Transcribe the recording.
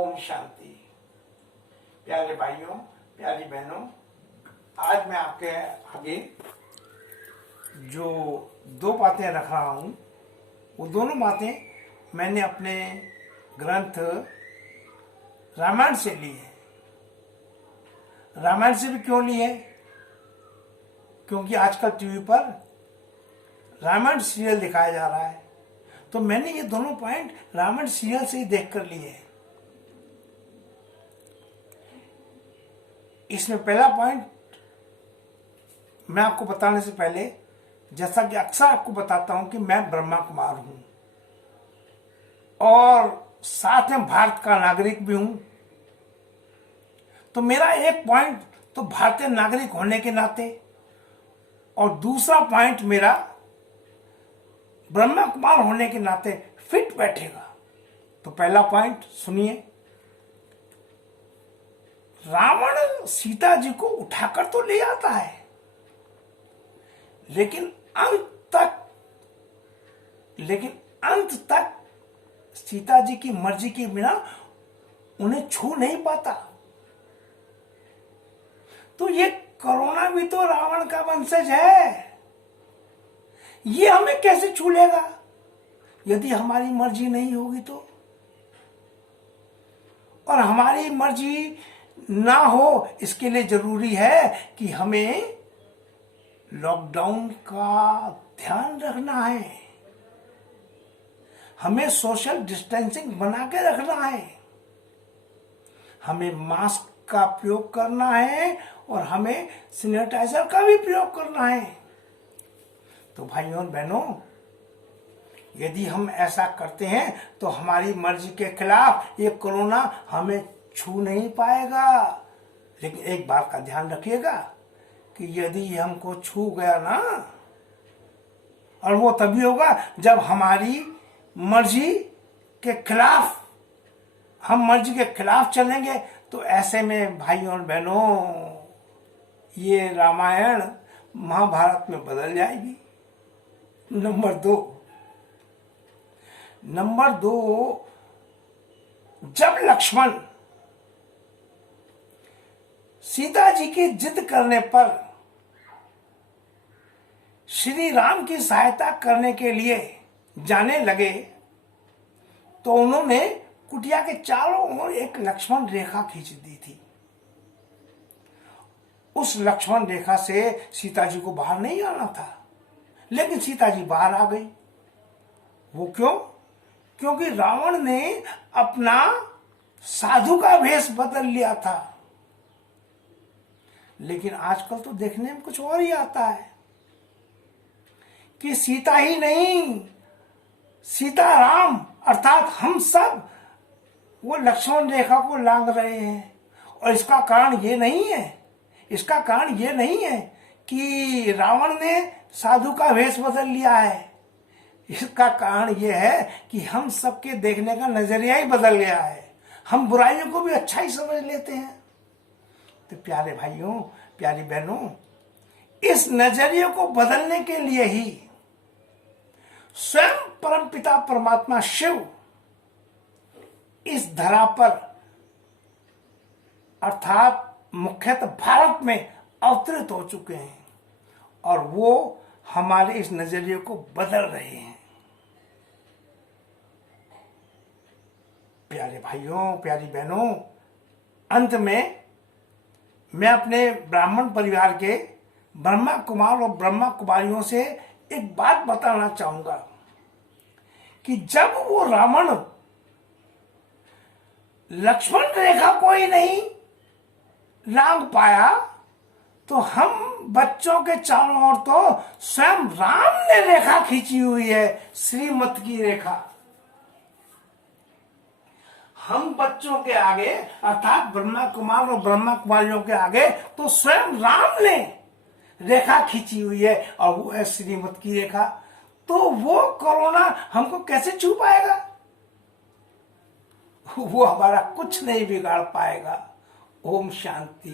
ओम शांति। प्यारे भाइयों, प्यारी बहनों, आज मैं आपके आगे जो दो बातें रख रहा हूँ, वो दोनों बातें मैंने अपने ग्रंथ रामायण से ली है। रामायण से भी क्यों ली है? क्योंकि आजकल टीवी पर रामायण सीरियल दिखाया जा रहा है, तो मैंने ये दोनों पॉइंट रामायण सीरियल से ही देख कर लिए हैं। इसमें पहला पॉइंट मैं आपको बताने से पहले, जैसा कि अक्सर आपको बताता हूं कि मैं ब्रह्मा कुमार हूं और साथ में भारत का नागरिक भी हूं, तो मेरा एक पॉइंट तो भारतीय नागरिक होने के नाते और दूसरा पॉइंट मेरा ब्रह्मा कुमार होने के नाते फिट बैठेगा। तो पहला पॉइंट सुनिए। रावण सीता जी को उठाकर तो ले आता है, लेकिन अंत तक सीता जी की मर्जी के बिना उन्हें छू नहीं पाता। तो ये कोरोना भी तो रावण का वंशज है, ये हमें कैसे छू लेगा यदि हमारी मर्जी नहीं होगी तो? और हमारी मर्जी ना हो, इसके लिए जरूरी है कि हमें लॉकडाउन का ध्यान रखना है, हमें सोशल डिस्टेंसिंग बना के रखना है, हमें मास्क का प्रयोग करना है और हमें सैनिटाइजर का भी प्रयोग करना है। तो भाइयों और बहनों, यदि हम ऐसा करते हैं तो हमारी मर्जी के खिलाफ ये कोरोना हमें छू नहीं पाएगा। लेकिन एक बात का ध्यान रखिएगा कि यदि हमको छू गया ना, और वो तभी होगा जब हमारी मर्जी के खिलाफ, हम मर्जी के खिलाफ चलेंगे। तो ऐसे में भाइयों और बहनों, ये रामायण महाभारत में बदल जाएगी। नंबर दो, जब लक्ष्मण सीता जी की जिद करने पर श्री राम की सहायता करने के लिए जाने लगे, तो उन्होंने कुटिया के चारों ओर एक लक्ष्मण रेखा खींच दी थी। उस लक्ष्मण रेखा से सीता जी को बाहर नहीं आना था, लेकिन सीता जी बाहर आ गई। वो क्यों? क्योंकि रावण ने अपना साधु का भेष बदल लिया था। लेकिन आजकल तो देखने में कुछ और ही आता है कि सीता ही नहीं, सीता राम अर्थात हम सब वो लक्ष्मण रेखा को लांघ रहे हैं। और इसका कारण ये नहीं है कि रावण ने साधु का भेष बदल लिया है। इसका कारण यह है कि हम सबके देखने का नजरिया ही बदल गया है। हम बुराइयों को भी अच्छा ही समझ लेते हैं। तो प्यारे भाइयों, प्यारी बहनों, इस नजरिए को बदलने के लिए ही स्वयं परमपिता परमात्मा शिव इस धरा पर अर्थात मुख्यतः भारत में अवतरित हो चुके हैं और वो हमारे इस नजरिए को बदल रहे हैं। प्यारे भाइयों, प्यारी बहनों, अंत में मैं अपने ब्राह्मण परिवार के ब्रह्मा कुमार और ब्रह्मा कुमारियों से एक बात बताना चाहूंगा कि जब वो रावण लक्ष्मण रेखा को ही नहीं लांघ पाया, तो हम बच्चों के चारों ओर तो स्वयं राम ने रेखा खींची हुई है, श्रीमत की रेखा। हम बच्चों के आगे अर्थात ब्रह्मा कुमार और ब्रह्मा कुमारियों के आगे तो स्वयं राम ने रेखा खींची हुई है और वो है श्रीमत की रेखा। तो वो कोरोना हमको कैसे छू पाएगा? वो हमारा कुछ नहीं बिगाड़ पाएगा। ओम शांति।